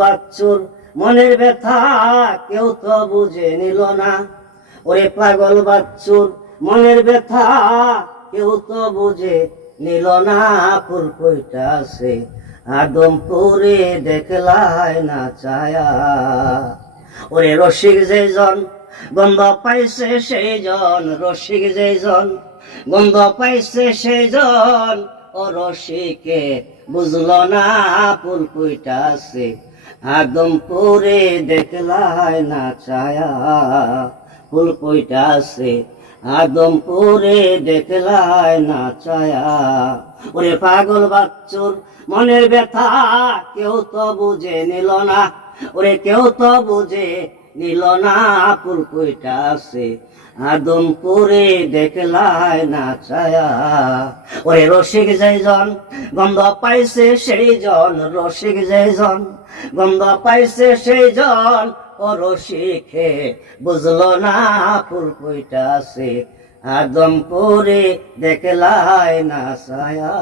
বাচ্চুর মনের ব্যথা কেউ তো বুঝে নিল না। ওরে পাগল বাচ্চুর মনের ব্যথা কেউ তো বুঝে নিল না। ফুল কইটা আছে আদমপুরে দেখলাই না ছায়া। ওরে রসিক যেজন গন্ধ পাইছে সেই জন, রসিক যেজন গন্ধ পাইছে সেই জন, ও রসিকে বুঝলো না ফুল কইটা আছে আদমপুরে দেখলাই না ছায়া। ফুল কইটা আছে আদমপুরে দেখলাই না ছায়া। ওরে পাগল বাচ্চুর মনের ব্যথা কেউ তো বুঝে নিল না। ওরে কেউ তো বুঝে নিল না। ফুল কইটা আছে আদমপুরে দেখলাই না ছায়া। ওরে রসিক যেজন গন্ধ পাইছে সেই জন, রসিক যেজন গন্ধ পাইছে সেই জন, ও রসিকে বুঝলো না ফুল কইটা আছে আদমপুরে দেখলাই না ছায়া।